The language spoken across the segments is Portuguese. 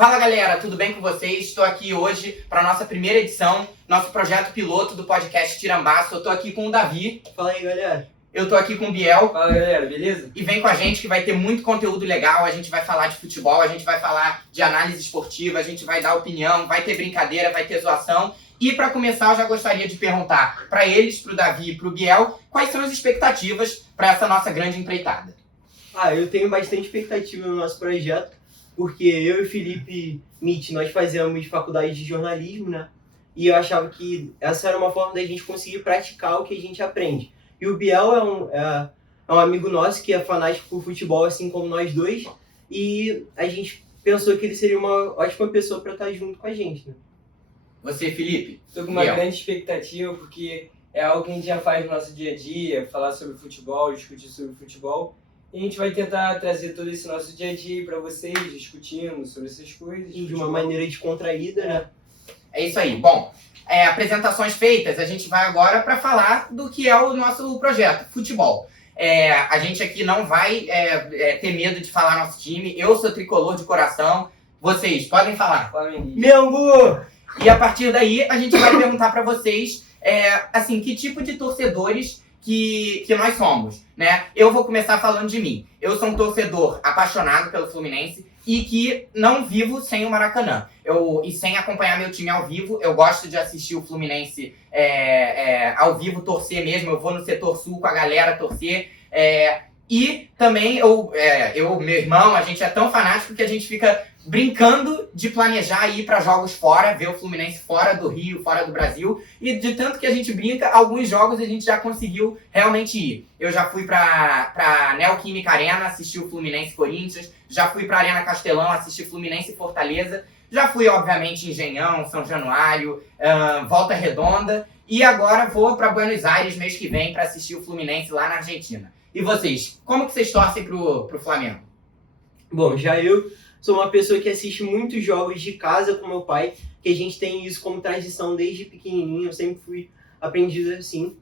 Fala galera, tudo bem com vocês? Estou aqui hoje para a nossa primeira edição, nosso projeto piloto do podcast Tirambaço. Eu estou aqui com o Davi. Fala aí, galera. Eu estou aqui com o Biel. Fala galera, beleza? E vem com a gente que vai ter muito conteúdo legal. A gente vai falar de futebol, a gente vai falar de análise esportiva, a gente vai dar opinião, vai ter brincadeira, vai ter zoação. E para começar, eu já gostaria de perguntar para eles, para o Davi e para o Biel, quais são as expectativas para essa nossa grande empreitada? Eu tenho bastante expectativa no nosso projeto, porque eu e Felipe Mitch, nós fazemos faculdade de jornalismo, né? E eu achava que essa era uma forma da gente conseguir praticar o que a gente aprende. E o Biel é um amigo nosso que é fanático por futebol, assim como nós dois, e a gente pensou que ele seria uma ótima pessoa para estar junto com a gente, né? Você, Felipe? Estou com uma Biel. grande expectativa, porque é algo que a gente já faz no nosso dia a dia, falar sobre futebol, discutir sobre futebol. E a gente vai tentar trazer todo esse nosso dia a dia para vocês, discutindo sobre essas coisas. De uma maneira descontraída, né? É isso aí. Bom, apresentações feitas, a gente vai agora para falar do que é o nosso projeto, futebol. A gente aqui não vai ter medo de falar nosso time. Eu sou tricolor de coração. Vocês podem falar. Flamenguista. Mengo! E a partir daí, a gente vai perguntar para vocês, assim, que tipo de torcedores que nós somos, né? Eu vou começar falando de mim. Eu sou um torcedor apaixonado pelo Fluminense e que não vivo sem o Maracanã. E sem acompanhar meu time ao vivo, eu gosto de assistir o Fluminense ao vivo, torcer mesmo. Eu vou no setor sul com a galera torcer. E também eu, meu irmão, a gente é tão fanático que a gente fica brincando de planejar ir para jogos fora, ver o Fluminense fora do Rio, fora do Brasil. E de tanto que a gente brinca, alguns jogos a gente já conseguiu realmente ir. Eu já fui para Neoquímica Arena assistir o Fluminense Corinthians, já fui para Arena Castelão assistir Fluminense Fortaleza, já fui, obviamente, em Engenhão, São Januário, Volta Redonda, e agora vou para Buenos Aires mês que vem para assistir o Fluminense lá na Argentina. E vocês, como que vocês torcem pro Flamengo? Bom, já eu sou uma pessoa que assiste muitos jogos de casa com meu pai, que a gente tem isso como tradição desde pequenininho, eu sempre fui aprendido assim.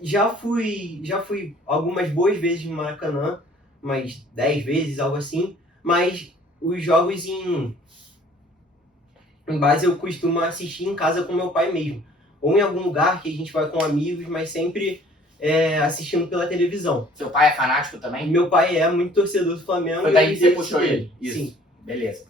Já fui algumas boas vezes no Maracanã, umas 10 vezes, algo assim, mas os jogos em base eu costumo assistir em casa com meu pai mesmo, ou em algum lugar que a gente vai com amigos, mas sempre assistindo pela televisão. Seu pai é fanático também? Meu pai é muito torcedor do Flamengo. Foi daí que você puxou ele? Isso. Sim. Beleza.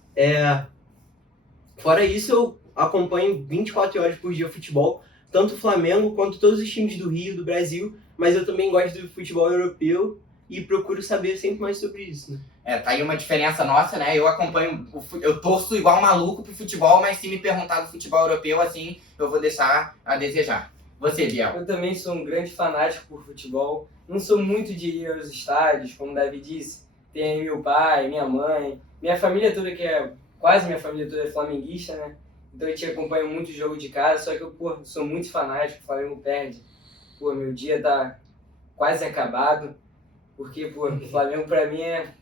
Fora isso, eu acompanho 24 horas por dia futebol, tanto o Flamengo quanto todos os times do Rio, do Brasil, mas eu também gosto do futebol europeu e procuro saber sempre mais sobre isso, né? Tá aí uma diferença nossa, né? Eu torço igual maluco pro futebol, mas se me perguntar do futebol europeu, assim, eu vou deixar a desejar. Você, Biel? Eu também sou um grande fanático por futebol. Não sou muito de ir aos estádios, como o Davi disse. Tem meu pai, minha mãe, minha família toda, quase minha família toda é flamenguista, né? Então a gente acompanha muito jogo de casa, só que eu, sou muito fanático, o Flamengo perde. Meu dia tá quase acabado, porque, o Flamengo pra mim é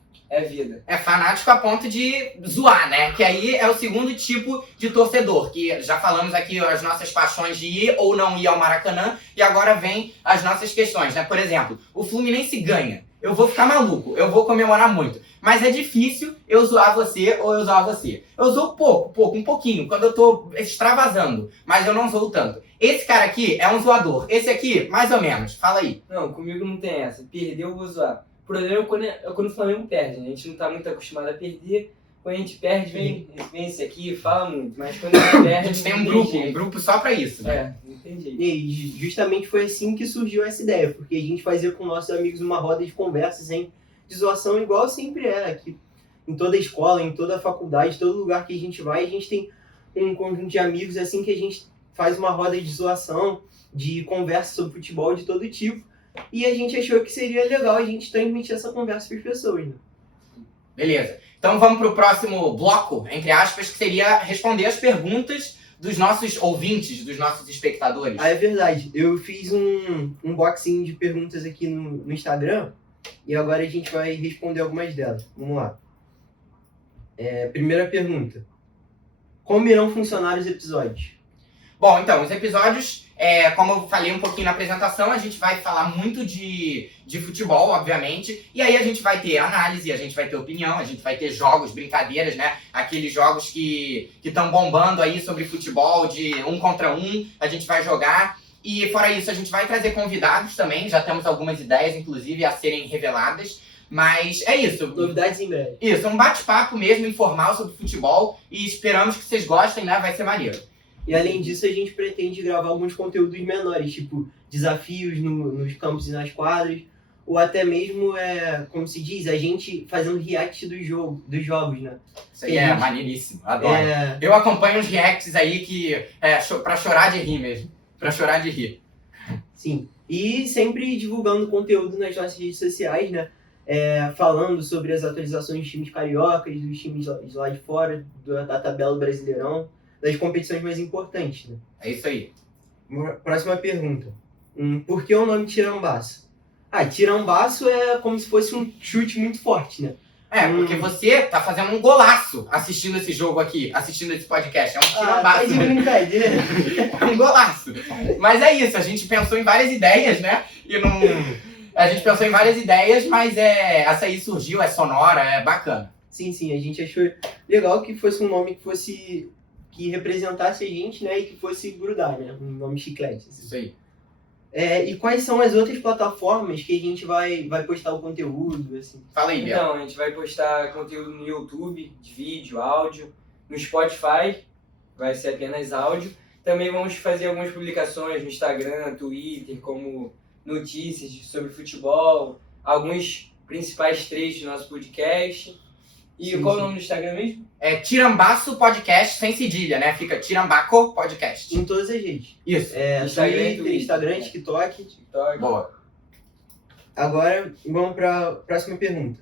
vida. É fanático a ponto de zoar, né? Que aí é o segundo tipo de torcedor, que já falamos aqui as nossas paixões de ir ou não ir ao Maracanã, e agora vem as nossas questões, né? Por exemplo, o Fluminense ganha, eu vou ficar maluco, eu vou comemorar muito, mas é difícil eu zoar você ou eu zoar você. Eu zoo um pouquinho, quando eu tô extravasando, mas eu não zoo tanto. Esse cara aqui é um zoador, esse aqui, mais ou menos, fala aí. Não, comigo não tem essa, perdeu eu vou zoar. O problema é quando o Flamengo perde, né? A gente não tá muito acostumado a perder. Quando a gente perde, vem esse aqui, fala muito. Mas quando a gente perde, A gente tem um grupo só pra isso, né? não tem jeito. E justamente foi assim que surgiu essa ideia, porque a gente fazia com nossos amigos uma roda de conversas, de zoação, igual sempre aqui. Em toda escola, em toda faculdade, todo lugar que a gente vai, a gente tem um conjunto de amigos assim que a gente faz uma roda de zoação, de conversa sobre futebol de todo tipo. E a gente achou que seria legal a gente transmitir essa conversa para as pessoas, né? Beleza. Então vamos pro próximo bloco, entre aspas, que seria responder as perguntas dos nossos ouvintes, dos nossos espectadores. É verdade. Eu fiz um boxinho de perguntas aqui no Instagram e agora a gente vai responder algumas delas. Vamos lá. Primeira pergunta. Como irão funcionar os episódios? Bom, então, os episódios, como eu falei um pouquinho na apresentação, a gente vai falar muito de futebol, obviamente, e aí a gente vai ter análise, a gente vai ter opinião, a gente vai ter jogos, brincadeiras, né? Aqueles jogos que estão bombando aí sobre futebol, de 1 contra 1, a gente vai jogar. E fora isso, a gente vai trazer convidados também, já temos algumas ideias, inclusive, a serem reveladas. Mas é isso. Novidades em breve. Isso, um bate-papo mesmo, informal sobre futebol, e esperamos que vocês gostem, né? Vai ser maneiro. E além disso, a gente pretende gravar alguns conteúdos menores, tipo desafios nos campos e nas quadras, ou até mesmo, como se diz, a gente fazendo react dos jogos, né? Isso aí é maneiríssimo, adoro. Eu acompanho uns reacts aí que pra chorar de rir mesmo. Pra chorar de rir. Sim. E sempre divulgando conteúdo nas nossas redes sociais, né? Falando sobre as atualizações dos times cariocas, dos times de lá de fora, da tabela do Brasileirão, das competições mais importantes, né? É isso aí. Próxima pergunta. Por que o nome Tirambaço? Tirambaço é como se fosse um chute muito forte, né? Porque você tá fazendo um golaço assistindo esse jogo aqui, assistindo esse podcast. É um Tá tirambaço. de brincadeira. É um golaço. Mas é isso, a gente pensou em várias ideias, né? A gente pensou em várias ideias, mas essa aí surgiu, é sonora, é bacana. Sim, a gente achou legal que fosse um nome que representasse a gente, né? E que fosse grudar, né? Um nome chiclete. Assim. Isso aí. E quais são as outras plataformas que a gente vai postar o conteúdo, assim? Fala aí, Biel. Então, a gente vai postar conteúdo no YouTube, de vídeo, áudio. No Spotify, vai ser apenas áudio. Também vamos fazer algumas publicações no Instagram, Twitter, como notícias sobre futebol, alguns principais trechos do nosso podcast. E Sim, qual é o nome do Instagram mesmo? É Tirambaço Podcast, sem cedilha, né? Fica Tirambaco Podcast. Em todas as redes. Isso. Twitter, Instagram, TikTok. Boa. Agora, vamos para a próxima pergunta.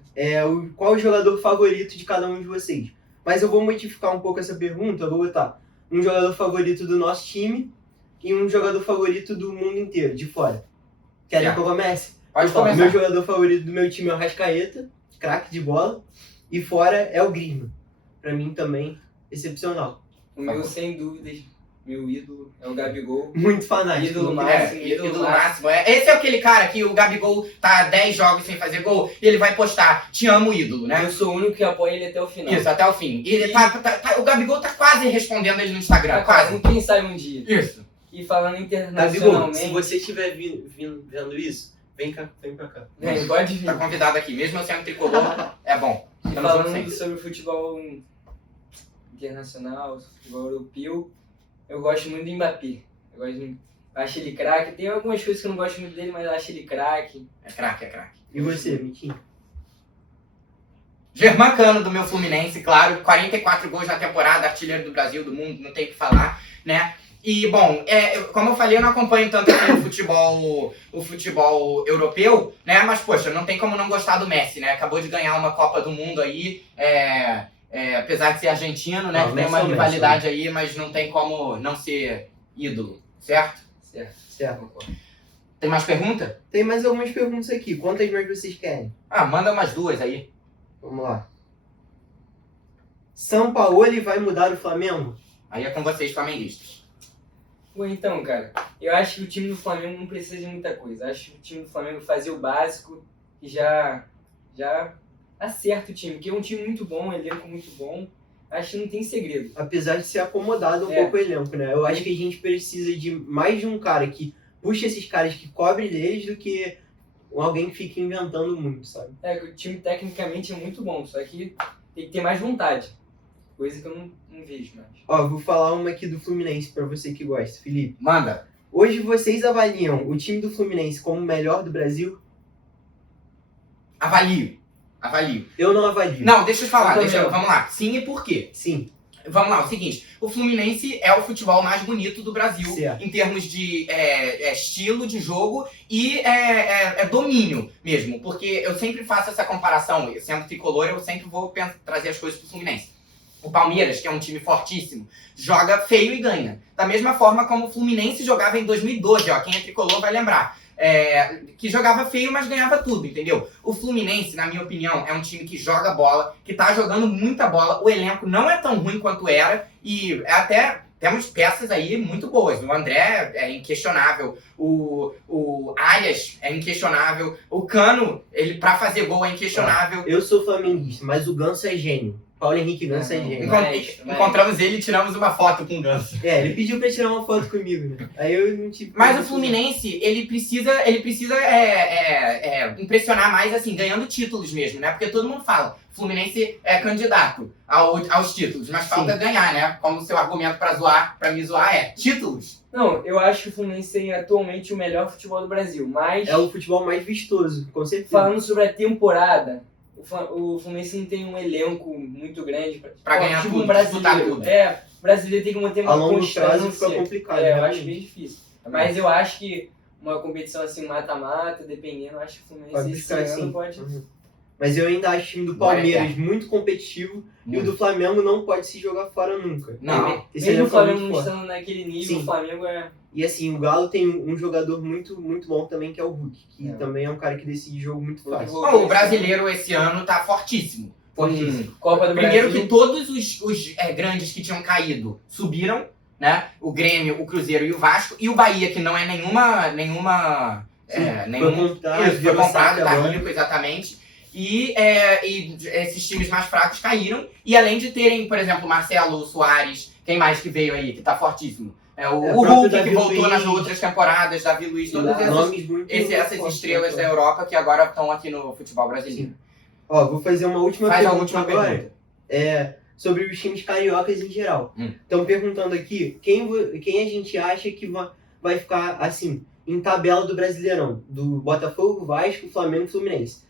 Qual o jogador favorito de cada um de vocês? Mas eu vou modificar um pouco essa pergunta, eu vou botar um jogador favorito do nosso time e um jogador favorito do mundo inteiro, de fora. Querem que eu comece? Pode começar. Meu jogador favorito do meu time é o Arrascaeta, craque de bola, e fora é o Griezmann. Pra mim também, excepcional. O meu, sem dúvidas, meu ídolo é o Gabigol. Muito fanático. Ídolo não máximo. tem- Ídolo máximo. Esse é aquele cara que o Gabigol tá 10 jogos sem fazer gol e ele vai postar, te amo, ídolo, né? Eu sou o único que apoia ele até o final. Isso, até o fim. E ele o Gabigol tá quase respondendo ele no Instagram, Tá quase. quase, quem sabe um dia. Isso. E falando Gabigol, internacionalmente... se você estiver vendo isso, vem pra cá. Pode vir. Tá convidado aqui, mesmo eu sendo tricolor, é bom. E Tamo junto falando sempre. sobre futebol internacional, futebol europeu, eu gosto muito do Mbappé. Eu acho ele craque. Tem algumas coisas que eu não gosto muito dele, mas eu acho ele craque. É craque. E você, Mitinho? Germancano do meu Fluminense, claro, 44 gols na temporada, artilheiro do Brasil, do mundo, não tem o que falar, né? E, bom, como eu falei, eu não acompanho tanto assim o futebol europeu, né? Mas, poxa, não tem como não gostar do Messi, né? Acabou de ganhar uma Copa do Mundo aí, apesar de ser argentino, né? Não, Que tem Messi uma é o Messi, rivalidade aí, mas não tem como não ser ídolo, certo? Certo. Tem mais pergunta? Tem mais algumas perguntas aqui. Quantas mais vocês querem? Manda umas duas aí. Vamos lá. Sampaoli vai mudar o Flamengo? Aí é com vocês, flamenguistas. Bom, então, cara, eu acho que o time do Flamengo não precisa de muita coisa. Acho que o time do Flamengo fazer o básico e já acerta o time, porque é um time muito bom, um elenco muito bom. Acho que não tem segredo. Apesar de ser acomodado um pouco o elenco, né? Eu acho que a gente precisa de mais de um cara que puxe esses caras, que cobre deles, do que alguém que fique inventando muito, sabe? Que o time tecnicamente é muito bom, só que tem que ter mais vontade. Coisa que eu não vejo mais. Ó, vou falar uma aqui do Fluminense pra você que gosta, Felipe. Manda. Hoje vocês avaliam o time do Fluminense como o melhor do Brasil? Avalio. Eu não avalio. Não, deixa eu falar, Eu também. vamos lá. Sim e por quê? Sim. Vamos lá, é o seguinte, o Fluminense é o futebol mais bonito do Brasil, Certo. em termos de estilo de jogo e domínio mesmo, porque eu sempre faço essa comparação, sendo tricolor, eu sempre vou trazer as coisas pro Fluminense. O Palmeiras, que é um time fortíssimo, joga feio e ganha. Da mesma forma como o Fluminense jogava em 2012, ó, quem é tricolor vai lembrar. Que jogava feio, mas ganhava tudo, entendeu? O Fluminense, na minha opinião, é um time que joga bola, que tá jogando muita bola. O elenco não é tão ruim quanto era, e até temos peças aí muito boas. O André é inquestionável, o Arias é inquestionável, o Cano, ele pra fazer gol é inquestionável. Eu sou flamenguista, mas o Ganso é gênio. Paulo Henrique Ganso é gênio. Encontramos ele e tiramos uma foto com o Ganso. Ele pediu pra tirar uma foto comigo, né? Aí eu não tive... Mas o Fluminense, ele precisa impressionar mais, assim, ganhando títulos mesmo, né? Porque todo mundo fala, o Fluminense é candidato aos títulos, mas falta ganhar, né? Como o seu argumento pra me zoar é títulos. Não, eu acho que o Fluminense tem atualmente o melhor futebol do Brasil, mas... É o futebol mais vistoso, com certeza. Falando sobre a temporada, o Fluminense não tem um elenco muito grande pra ganhar tipo tudo, um brasileiro. disputar tudo. O brasileiro tem que manter uma a longo constância. prazo fica complicado. Eu acho bem difícil. Mas eu acho que uma competição assim, mata-mata, dependendo, eu acho que o Fluminense esse ano pode... Mas eu ainda acho o time do Palmeiras muito competitivo e o do Flamengo não pode se jogar fora nunca. Não. Mesmo o Flamengo não estando naquele nível, o Flamengo é... E assim, o Galo tem um jogador muito, muito bom também, que é o Hulk, que também é um cara que decide jogo muito fácil. O brasileiro esse ano tá fortíssimo. Copa do Primeiro Brasil. que todos os grandes que tinham caído subiram, né? O Grêmio, o Cruzeiro e o Vasco. E o Bahia, que não é foi comprado, tá rico, exatamente. E esses times mais fracos caíram. E além de terem, por exemplo, Marcelo, Soares, quem mais que veio aí, que tá fortíssimo? O Hulk, que voltou nas outras temporadas, Davi Luiz, todas essas estrelas da Europa que agora estão aqui no futebol brasileiro. Ó, vou fazer uma última pergunta. Faz a última pergunta. Sobre os times cariocas em geral. Estão perguntando aqui quem a gente acha que vai ficar, assim, em tabela do Brasileirão. Do Botafogo, Vasco, Flamengo e Fluminense.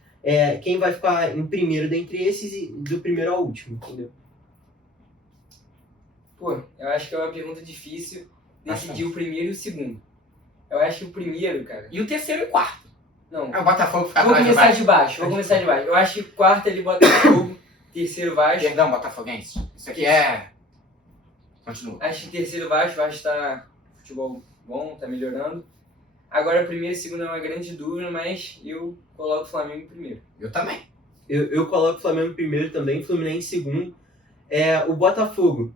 Quem vai ficar em primeiro dentre esses e do primeiro ao último, entendeu? Pô, eu acho que é uma pergunta difícil decidir o primeiro e o segundo. Eu acho que o primeiro, cara... E o terceiro e o quarto? Não. O Botafogo fica Vou atrás começar de baixo. Eu acho que quarto ele Botafogo, terceiro Vasco. Perdão, botafoguense. Isso aqui Continua. Acho que terceiro Vasco tá futebol bom, tá melhorando. Agora primeiro e segundo é uma grande dúvida, mas eu coloco o Flamengo em primeiro. Eu também. Eu coloco o Flamengo em primeiro também, Fluminense em segundo. O Botafogo,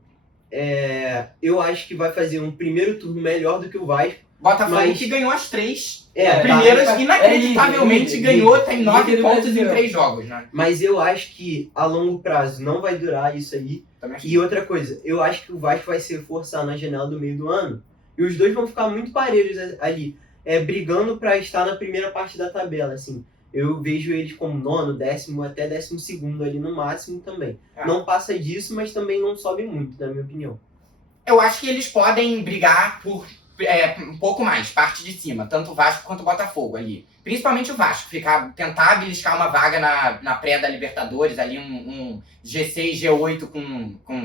eu acho que vai fazer um primeiro turno melhor do que o Vasco. Botafogo que ganhou as 3 primeiras, inacreditavelmente ganhou, tem 9 pontos em 3 jogos, né? Mas eu acho que a longo prazo não vai durar isso aí. E outra coisa, eu acho que o Vasco vai se reforçar na janela do meio do ano. E os dois vão ficar muito parelhos ali, brigando para estar na primeira parte da tabela, assim. Eu vejo eles como 9º, 10º, até 12º ali no máximo também. Não passa disso, mas também não sobe muito, na minha opinião. Eu acho que eles podem brigar por um pouco mais, parte de cima, tanto o Vasco quanto o Botafogo ali. Principalmente o Vasco, tentar beliscar uma vaga na pré da Libertadores, ali um G6, G8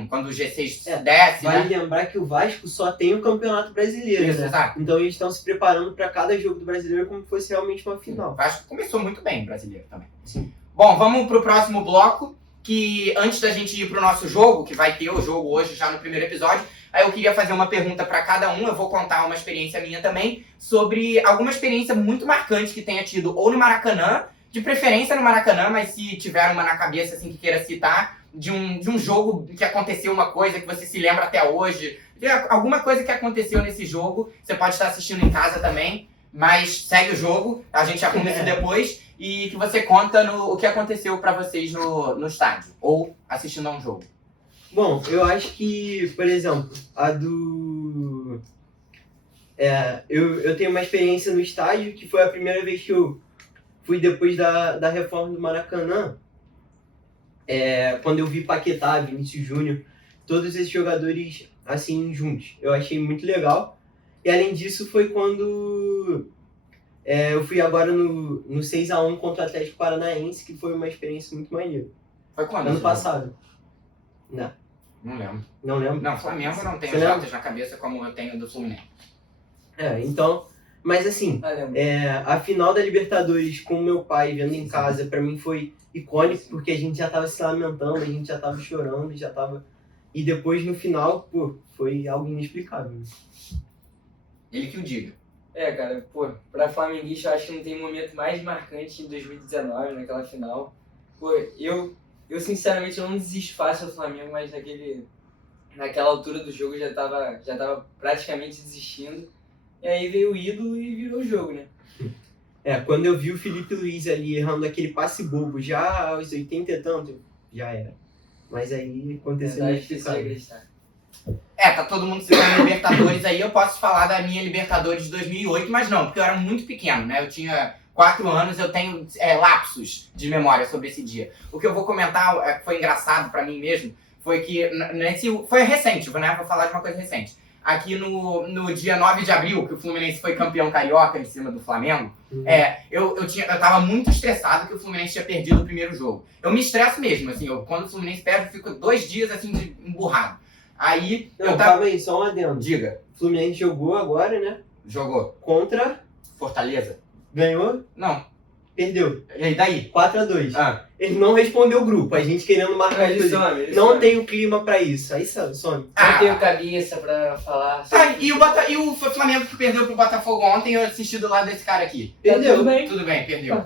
quando o G6 desce, Vale né? lembrar que o Vasco só tem o Campeonato Brasileiro, Isso, né? exato. Então eles estão se preparando para cada jogo do Brasileiro como se fosse realmente uma final. O Vasco começou muito bem o brasileiro também. Sim. Bom, vamos pro próximo bloco, que antes da gente ir pro nosso jogo, que vai ter o jogo hoje já no primeiro episódio, aí eu queria fazer uma pergunta para cada um, eu vou contar uma experiência minha também, sobre alguma experiência muito marcante que tenha tido ou no Maracanã, de preferência no Maracanã, mas se tiver uma na cabeça assim que queira citar, de um jogo que aconteceu uma coisa que você se lembra até hoje, alguma coisa que aconteceu nesse jogo, você pode estar assistindo em casa também, mas segue o jogo, a gente arruma isso depois, e que você conta o que aconteceu para vocês no estádio, ou assistindo a um jogo. Bom, eu acho que, por exemplo, a do... eu tenho uma experiência no estádio, que foi a primeira vez que eu fui depois da reforma do Maracanã, quando eu vi Paquetá, Vinícius Júnior, todos esses jogadores assim juntos. Eu achei muito legal. E além disso foi quando eu fui agora no 6x1 contra o Atlético Paranaense, que foi uma experiência muito maneira. Foi quando? Ano passado. Não lembro. Não lembro? Não, Flamengo não tem Você as lembra? datas na cabeça como eu tenho do Fluminense. Então... Mas assim, a final da Libertadores com o meu pai vendo em casa, pra mim foi icônico, porque a gente já tava se lamentando, a gente já tava chorando, E depois no final, foi algo inexplicável. Ele que o diga. Cara, pra flamenguista eu acho que não tem momento mais marcante em 2019, naquela final. Eu sinceramente não desisto fácil do Flamengo, mas naquela altura do jogo já tava praticamente desistindo. E aí veio o ídolo e virou o jogo, né? Quando eu vi o Felipe Luiz ali errando aquele passe bobo, já aos 80 e tanto, já era. Mas aí aconteceu É muito difícil de acreditar. Tá todo mundo citando Libertadores aí, eu posso falar da minha Libertadores de 2008, mas não, porque eu era muito pequeno, né? Eu tinha 4 anos, eu tenho lapsos de memória sobre esse dia. O que eu vou comentar, que foi engraçado pra mim mesmo, foi que foi recente, né? Vou falar de uma coisa recente. Aqui no dia 9 de abril, que o Fluminense foi campeão carioca em cima do Flamengo, eu tava muito estressado que o Fluminense tinha perdido o primeiro jogo. Eu me estresso mesmo, assim, quando o Fluminense perde, eu fico 2 dias, assim, emburrado. Aí, Calma aí, só um adendo. Diga. O Fluminense jogou agora, né? Jogou. Contra... Fortaleza? Ganhou? Não. Perdeu. E daí? 4-2. Ele não respondeu o grupo, a gente querendo marcar Ele ele. some. Não tem o clima pra isso. Aí some. Não tenho cabeça pra falar. E o Flamengo que perdeu pro Botafogo ontem, eu assisti do lado desse cara aqui. Perdeu. Tudo bem. Tudo bem, perdeu.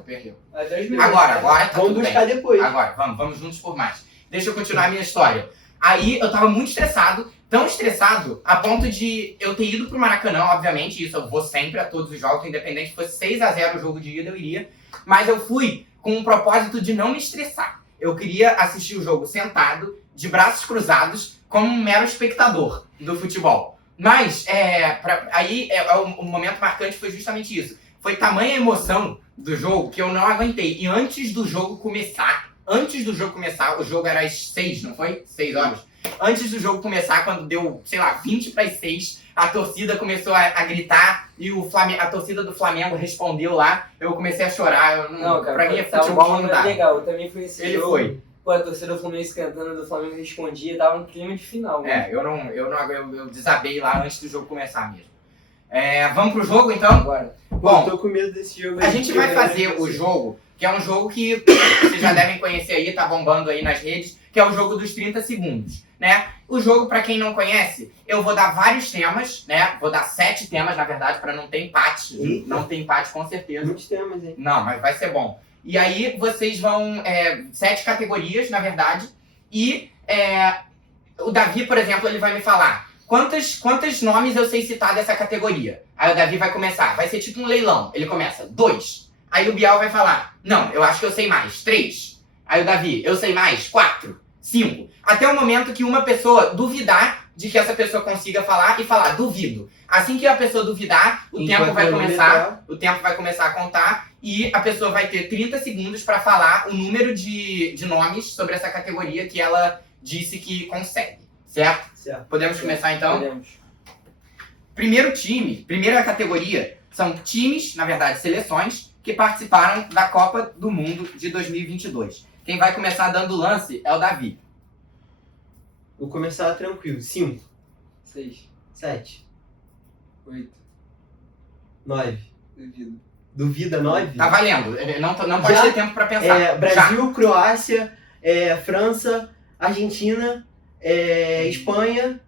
Até os minutos. Agora tá Vamos tudo buscar bem. depois. Agora, vamos juntos por mais. Deixa eu continuar a minha história. Aí eu tava muito estressado, tão estressado, a ponto de eu ter ido pro Maracanã, obviamente, isso eu vou sempre a todos os jogos, independente se fosse 6-0 o jogo de ida, eu iria. Mas eu fui com o propósito de não me estressar. Eu queria assistir o jogo sentado, de braços cruzados, como um mero espectador do futebol. Mas, o momento marcante foi justamente isso. Foi tamanha emoção do jogo que eu não aguentei. E antes do jogo começar, o jogo era às 6, não foi? 6 horas. Antes do jogo começar, quando deu, 20 para as 6, a torcida começou a gritar e a torcida do Flamengo respondeu lá. Eu comecei a chorar. Não, cara, pra mim, tava futebol não dá. legal. Eu também fui esse Ele jogo. foi. Pô, a torcida do Fluminense cantando do Flamengo respondia, tava um clima de final. Né? Eu desabei lá antes do jogo começar mesmo. Vamos pro jogo, então? Agora. Bom, eu tô com medo desse jogo. a gente vai fazer o jogo, que é um jogo que vocês já devem conhecer aí, tá bombando aí nas redes, que é o jogo dos 30 segundos, né? O jogo, pra quem não conhece, eu vou dar vários temas, né? Vou dar 7 temas, na verdade, pra não ter empate. Eita. Não tem empate, com certeza. Muitos temas, hein? Não, mas vai ser bom. E aí, vocês vão... 7 categorias, na verdade, e o Davi, por exemplo, ele vai me falar quantos nomes eu sei citar dessa categoria. Aí o Davi vai começar, vai ser tipo um leilão. Ele começa, 2. Aí o Bial vai falar, não, eu acho que eu sei mais, 3. Aí o Davi, eu sei mais, 4, 5. Até o momento que uma pessoa duvidar de que essa pessoa consiga falar e falar, duvido. Assim que a pessoa duvidar, o tempo vai começar a contar e a pessoa vai ter 30 segundos para falar o número de nomes sobre essa categoria que ela disse que consegue. Certo? Podemos começar então? Podemos. Primeira categoria, são times, na verdade, seleções, que participaram da Copa do Mundo de 2022. Quem vai começar dando lance é o Davi. Vou começar tranquilo. 5, 6, 7, 8, 9. duvido. Duvida 9? Tá valendo. Não pode ter tempo pra pensar. Brasil, Croácia, França, Argentina, Espanha,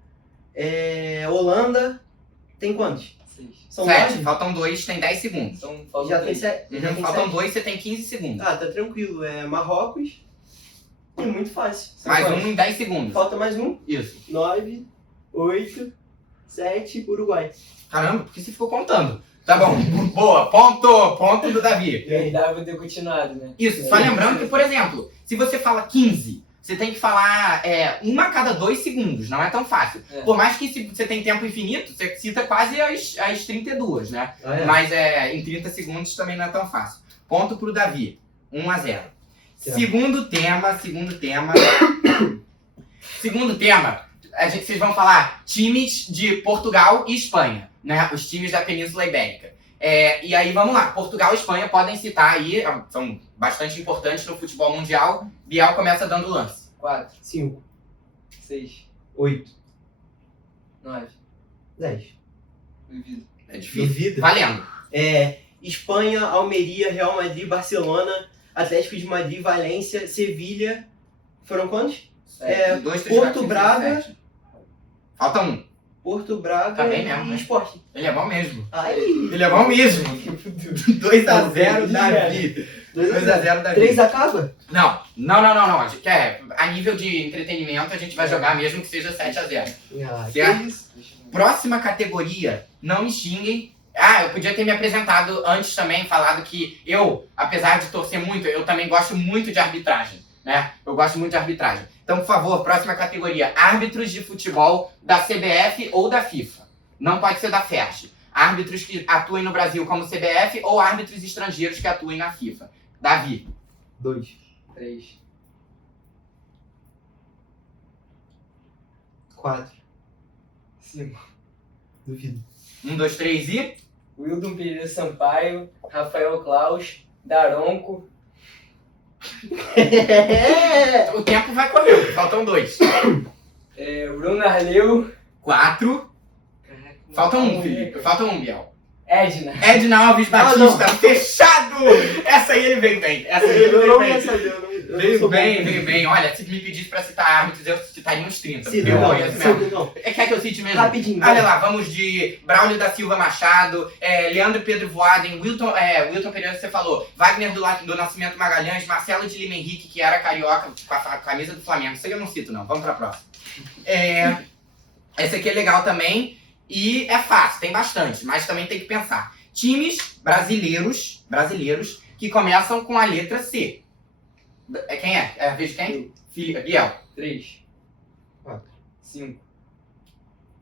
Holanda. Tem quantos? 6. São 7. 9? Faltam 2, tem 10 segundos. Então, falta Já tem 2. 7. Faltam 2, você tem 15 segundos. Ah, tá tranquilo. Marrocos. É muito fácil. Mais Quantos? um em 10 segundos. Falta mais um. Isso. 9, 8, 7, Uruguai. Caramba, por que você ficou contando? Tá bom, boa. Ponto do Davi. E aí dava pra ter continuado, né? Isso, só lembrando que, por exemplo, se você fala 15, você tem que falar uma a cada 2 segundos, não é tão fácil. Por mais que se você tem tempo infinito, você cita quase as 32, né? Mas em 30 segundos também não é tão fácil. Ponto pro Davi, 1-0. Certo. Segundo tema, vocês vão falar times de Portugal e Espanha, né? Os times da Península Ibérica. E aí, vamos lá. Portugal e Espanha podem citar aí, são bastante importantes no futebol mundial. Bial começa dando lance. 4, 5, 6, 8, 9, 10. duvido. É difícil. Duvida? Valendo. Espanha, Almeria, Real Madrid, Barcelona, Atlético de Madrid, Valência, Sevilha. Foram quantos? 2, 3, Porto 4, 5, Braga. 7. Falta um. Porto Braga Tá bem mesmo, e né? Sport. Ele é bom mesmo. Ai, Ele é bom mesmo. 2-0 Davi. 2-0 Davi. 3 acaba? Não. A a nível de entretenimento, a gente vai jogar mesmo que seja 7-0. Ah, Certo? que isso? Próxima categoria, não me xinguem. Eu podia ter me apresentado antes também, falado que eu, apesar de torcer muito, eu também gosto muito de arbitragem, né? Eu gosto muito de arbitragem. Então, por favor, próxima categoria, árbitros de futebol da CBF ou da FIFA. Não pode ser da FERJ. Árbitros que atuem no Brasil como CBF ou árbitros estrangeiros que atuem na FIFA. Davi. 2. 3. 4. 5. Duvido. 1, 2, 3 e... Wildon Pereira Sampaio, Rafael Klaus, Daronco. O tempo vai correr, faltam 2. Bruno Arleu. 4. Falta 1, Felipe. Falta 1, Biel. Edna. Edna Alves Batista, fechado! Essa aí ele veio bem. Essa aí ele Eu veio não bem. ia saber. Eu não Veio sou bem, bom. veio bem. Olha, se me pedisse pra citar árbitros, eu citaria uns 30. Sim, Eu não, conheço mesmo. sim, não. Quer que eu cite mesmo? Rapidinho. Olha vai. lá, vamos de Braulio da Silva Machado, Leandro Pedro Voaden, Wilton Pereira, você falou, Wagner do Nascimento Magalhães, Marcelo de Lima Henrique, que era carioca, com a camisa do Flamengo. Isso aí eu não cito, não. Vamos pra próxima. Esse aqui é legal também e é fácil, tem bastante, mas também tem que pensar. Times brasileiros que começam com a letra C. Quem é? É a vez de quem? Biel. 3. 4. 5.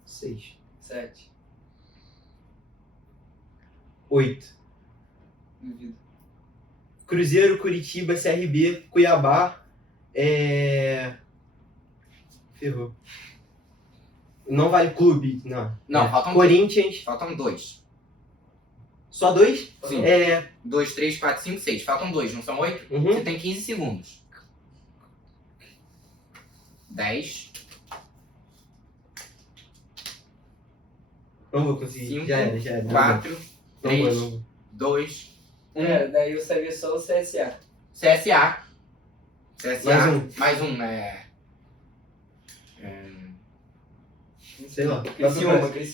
6. 7. 8. Duvido. Cruzeiro, Curitiba, CRB, Cuiabá. Ferrou. Não vale clube, não. Não, faltam Corinthians. Faltam 2. Só 2? Sim. 2, 3, 4, 5, 6. Faltam 2, não são 8? Uhum. Você tem 15 segundos. 10. Não vou conseguir. 5, Já era. 4, Não 3, vou. 2, 1. Daí eu sabia só o CSA. CSA. Mais um. Sei lá.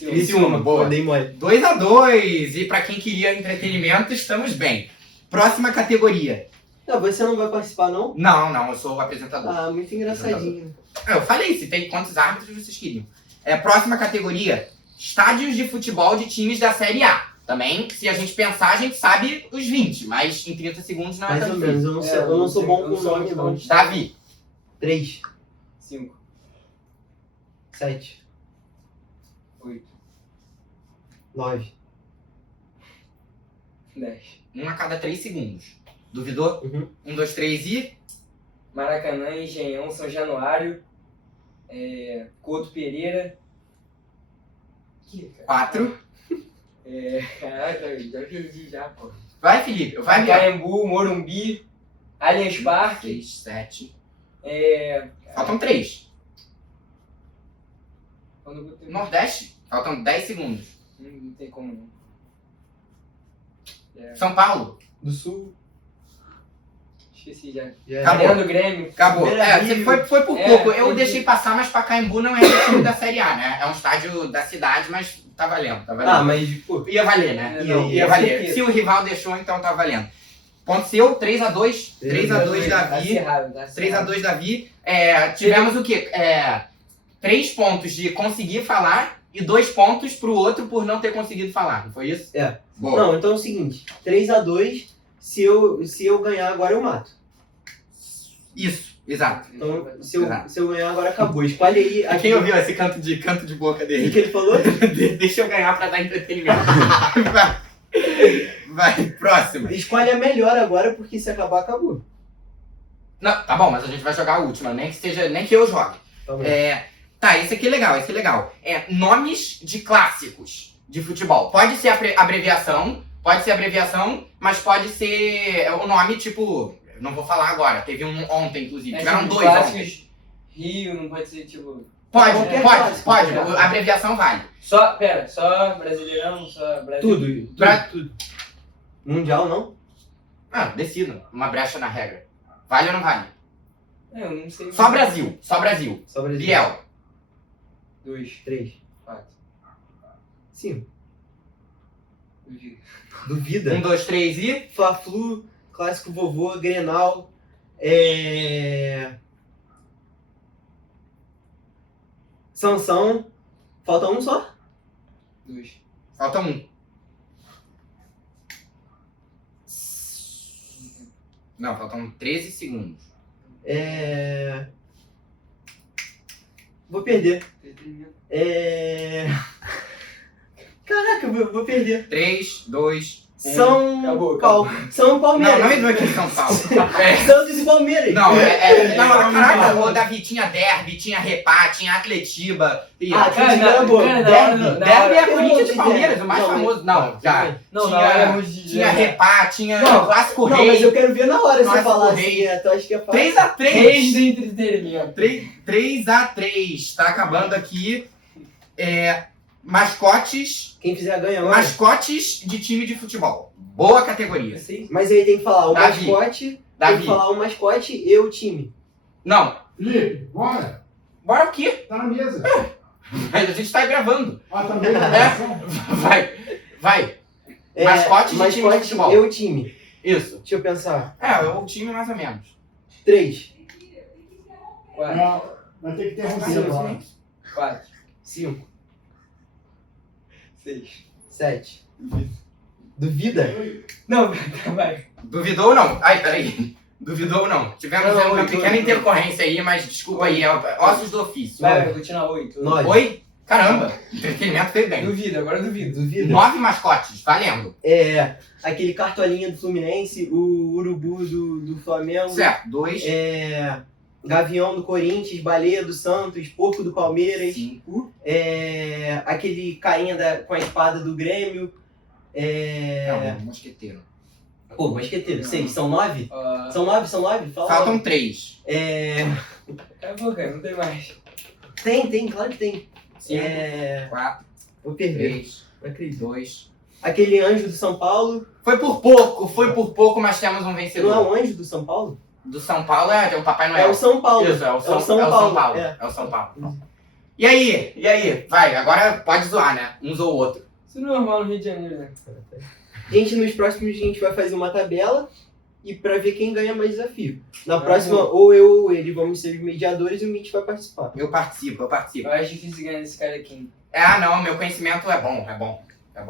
Criciúma. Boa. Dei mole. 2-2. E pra quem queria entretenimento, estamos bem. Próxima categoria. Não, você não vai participar, não? Não, eu sou o apresentador. Ah, muito engraçadinho. Eu falei, se tem quantos árbitros vocês queriam. Próxima categoria. Estádios de futebol de times da Série A. Também, se a gente pensar, a gente sabe os 20, mas em 30 segundos não é Mais tão ou difícil. menos. Eu não sou bom com nome, não. Davi. 3. 5. 7. 8. 9. 10. Um a cada 3 segundos. Duvidou? Uhum. 1, 2, 3 e... Maracanã, Engenhão, São Januário. Couto Pereira. 4. Caraca, eu já perdi já, pô. Vai, Felipe. Vai, Biel. Pacaembu, Morumbi, Allianz Parque. 6, 7. É... Faltam 3. Quando eu botei... Nordeste. Faltam 10 segundos. Não tem como não. São Paulo. Do Sul. Esqueci já. Acabou. Arena do Grêmio. Acabou. Primeira Foi por É, pouco. Eu entendi. deixei passar, mas Pacaembu não é o time da Série A, né? É um estádio da cidade, mas tá valendo. Ah, mas, pô. Ia valer, né? Ia com valer. certeza. Se o rival deixou, então tá valendo. Ponto seu, 3-2. 3-2 Tá Davi. acirrado, tá acirrado. 3-2 Davi. Tivemos o quê? 3 pontos de conseguir falar e 2 pontos pro outro por não ter conseguido falar. Não foi isso? É. Boa. Não, então é o seguinte. 3-2. Se eu ganhar agora, eu mato. Isso, exato. Então, se Exato. eu ganhar agora, acabou. Escolhe aí. A quem ouviu esse canto de boca O dele? que ele falou? Deixa eu ganhar pra dar entretenimento. Vai, próxima. Escolhe a melhor agora, porque se acabar, acabou. Não, tá bom, mas a gente vai jogar a última, nem que eu jogue. Tá bom. Tá, esse aqui é legal. Nomes de clássicos de futebol. Pode ser abreviação, mas pode ser o nome, tipo, não vou falar agora, teve um ontem, inclusive. Tiveram 2 ontem. clássicos. Rio, não pode ser tipo. Pode, Qualquer pode, clássico, pode. qualquer A abreviação vale. Só Brasileirão, só Brasil. Tudo. Mundial, não? Ah, decidam. Uma brecha na regra. Vale ou não vale? Eu não sei. Só Brasil. Só Brasil. Biel. 2, 3. 4. 5. Duvido. Duvida? 1, 2, 3 e... Fla-Flu, Clássico Vovô, Grenal, Sansão. Falta um só? 2. Falta um. Não, faltam 13 segundos. Vou perder. Caraca, eu vou perder. 3, 2, 1. São Acabou. Paulo. São Palmeiras. Não, não é aqui em São Paulo. Santos e Palmeiras. Não, caraca, o Davi tinha derby, tinha repá, tinha Atletiba. Cara, era boa. Derby é Corinthians e Palmeiras, o mais famoso. Não, já. Não, Tinha- não, é ruim de Tinha repá, tinha Não, Clássico Não, mas Rei. eu quero ver na hora Nossa, você falar Rei. assim. Tu acha que é fácil? 3x3. Reis do entretenimento. 3x3. Tá acabando aqui. Mascotes. Quem fizer ganha agora. Mascotes de time de futebol. Boa categoria. Mas aí tem que falar o Davi. mascote. Tem Davi. que falar o mascote e o time. Não. Felipe, bora. Bora o quê? Tá na mesa. A gente tá gravando. Ah, tá bem. Vai. Mascote de time de futebol. e o time. Isso. Deixa eu pensar. O time mais ou menos. 3, 4. Não, vai ter que interromper agora. 4. 5, 6. 7. Duvida? Não, vai. Duvidou ou não? Ai, peraí. Duvidou ou não? Tivemos Não, uma oito, pequena oito. intercorrência aí, mas desculpa aí. Ossos do ofício. Vai, vou continuar 8. 9. Oi? Caramba. Entretenimento veio bem. Duvido, agora duvido. Duvida? 9 mascotes. Valendo. Aquele cartolinha do Fluminense, o urubu do Flamengo. Certo. 2, Gavião do Corinthians, Baleia do Santos, Porco do Palmeiras. 5. Aquele carinha com a espada do Grêmio. Mosqueteiro. Pô, mosqueteiro, 6. São 9? Ó, São 9? São 9? Fala. Faltam 3. acabou, cara, não tem mais. Tem, claro que tem. 5, 4, Vou perder. 3, Não acredito. 2. Aquele anjo do São Paulo. Foi por pouco, mas temos um Não é vencedor. o anjo do São Paulo? Do São Paulo é o Papai É Noel. o São Paulo. Isso, é o São Paulo. Paulo. É. É o São Paulo. E aí? Vai, agora pode zoar, né? Uns ou outro. Isso não é normal no Rio de Janeiro, né? Gente, nos próximos a gente vai fazer uma tabela e pra ver quem ganha mais desafio. Na Ah, próxima, bom. ou eu ou ele vamos ser os mediadores e o Mitch vai participar. Eu participo. Eu acho difícil ganhar desse cara aqui. Não, meu conhecimento é bom.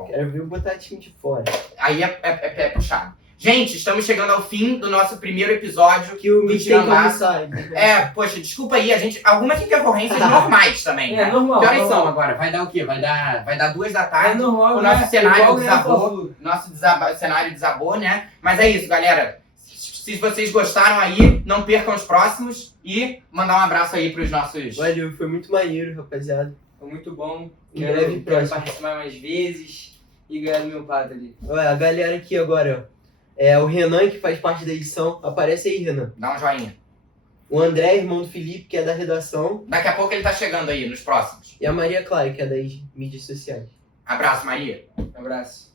Quero ver eu botar time de fora. Aí é puxado. Gente, estamos chegando ao fim do nosso primeiro episódio. Que o Do Mitch tem que Tirambaço. almoçar. Poxa, desculpa aí, algumas intercorrências normais também, né? normal. Que horas são normal. agora? Vai dar o quê? Vai dar 2 da É tarde. normal, O né? nosso cenário Igual ganhar desabou. Fla-Flu. Cenário desabou, né? Mas é isso, galera. Se vocês gostaram aí, não percam os próximos e mandar um abraço aí pros nossos... Valeu, foi muito maneiro, rapaziada. Foi muito bom. Em Quero breve, próximo. participar mais vezes e ganhar do meu pato ali. Olha, a galera aqui agora, ó. É o Renan, que faz parte da edição. Aparece aí, Renan. Dá um joinha. O André, irmão do Felipe, que é da redação. Daqui a pouco ele tá chegando aí, nos próximos. E a Maria Clara, que é das mídias sociais. Abraço, Maria. Abraço.